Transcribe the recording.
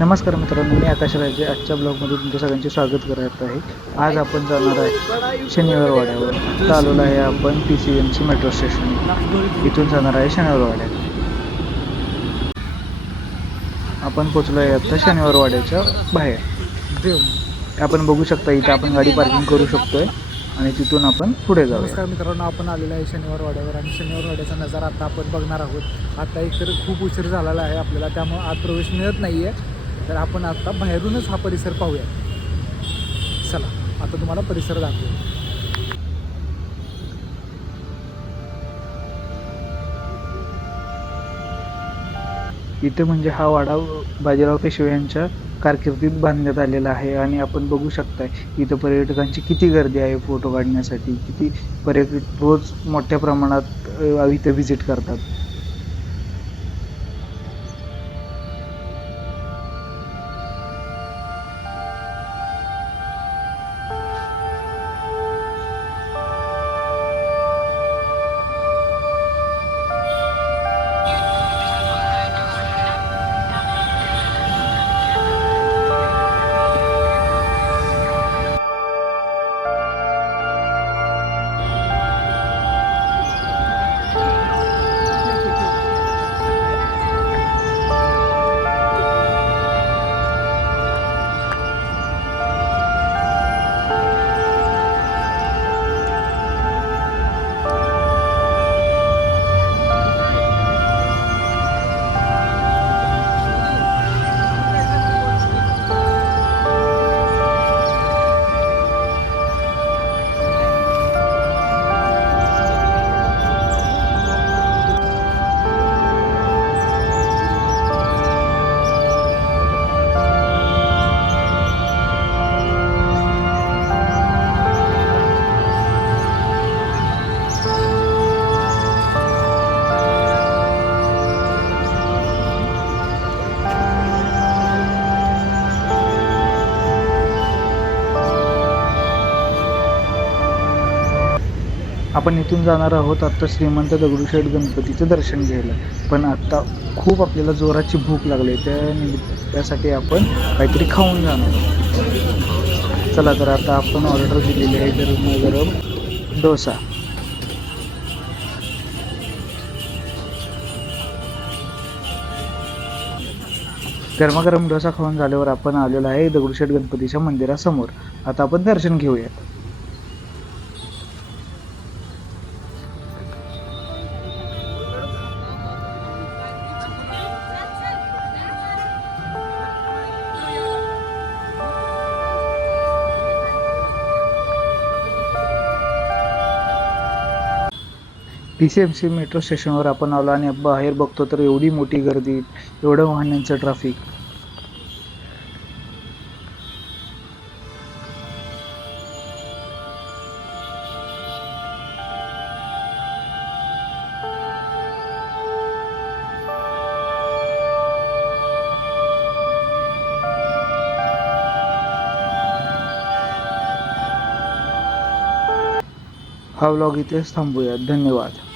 नमस्कार मित्रांनो, मी आकाश राजे. आजच्या ब्लॉगमध्ये तुमच्या सगळ्यांचे स्वागत करत आहे. आज आपण जाणार आहे शनिवार वाड्यावर. आता आलेलो आहे आपण PCMC मेट्रो स्टेशन. इथून जाणार आहे शनिवार वाड्यात. आपण पोचलो आहे आता शनिवार वाड्याच्या बाहेर. आपण बघू शकता इथं आपण गाडी पार्किंग करू शकतोय आणि तिथून आपण पुढे जाऊया. नमस्कार मित्रांनो, आपण आलेलो आहे शनिवार वाड्यावर आणि शनिवार वाड्याचा नजारा आता आपण बघणार आहोत. आता एकतर खूप उशीर झालेला आहे आपल्याला, त्यामुळे आत प्रवेश मिळत नाही आहे. तर आपण आता बाहेरूनच हा परिसर पाहूया. चला आता तुम्हाला परिसर दाखवू. इथे म्हणजे हा वाडा बाजीराव पेशवे यांच्या कारकिर्दीत बांधण्यात आलेला आहे आणि आपण बघू शकताय इथं पर्यटकांची किती गर्दी आहे फोटो काढण्यासाठी. किती पर्यटक रोज मोठ्या प्रमाणात इथे व्हिजिट करतात. आपण इथून जाणार आहोत आता श्रीमंत दगडूशेठ गणपतीचं दर्शन घ्यायला. पण आता खूप आपल्याला जोराची भूक लागली, त्यासाठी आपण काहीतरी खाऊन जाणार आहोत. चला तर आता आपण ऑर्डर दिलेली आहे गरम डोसा. गरमागरम डोसा खाऊन झाल्यावर आपण आलेलो आहे दगडूशेठ गणपतीच्या मंदिरासमोर. आता आपण दर्शन घेऊया. PCMC मेट्रो स्टेशनवर आपण आलो आणि बाहेर बघतो तर एवढी मोठी गर्दी, एवढं वाहनांचं ट्रॅफिक. हा व्लॉग इथेच थांबूया. धन्यवाद.